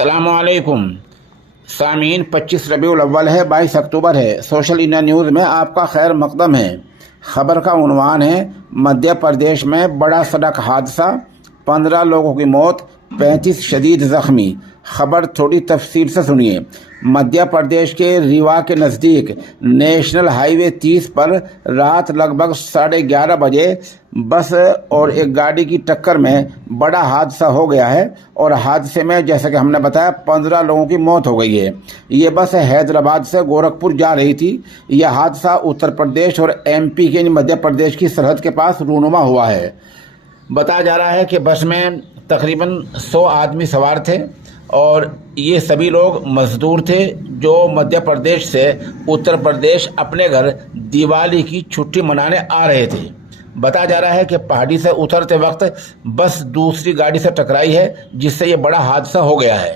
अस्सलामुअलैकुम सामीन। 25 रबीउल अव्वल है, 22 अक्टूबर है। सोशल इंडिया न्यूज़ में आपका खैर मकदम है। खबर का उन्वान है, मध्य प्रदेश में बड़ा सड़क हादसा, 15 लोगों की मौत, 35 शदीद ज़ख्मी। खबर थोड़ी तफसील से सुनिए। मध्य प्रदेश के रीवा के नज़दीक नेशनल हाईवे 30 पर रात लगभग 11:30 बजे बस और एक गाड़ी की टक्कर में बड़ा हादसा हो गया है और हादसे में जैसा कि हमने बताया 15 लोगों की मौत हो गई है। ये बस हैदराबाद से गोरखपुर जा रही थी। यह हादसा उत्तर प्रदेश और एमपी के मध्य प्रदेश की सरहद के पास रूनुमा हुआ है। बताया जा रहा है कि बस में तकरीबन 100 आदमी सवार थे और ये सभी लोग मजदूर थे जो मध्य प्रदेश से उत्तर प्रदेश अपने घर दिवाली की छुट्टी मनाने आ रहे थे। बताया जा रहा है कि पहाड़ी से उतरते वक्त बस दूसरी गाड़ी से टकराई है, जिससे ये बड़ा हादसा हो गया है।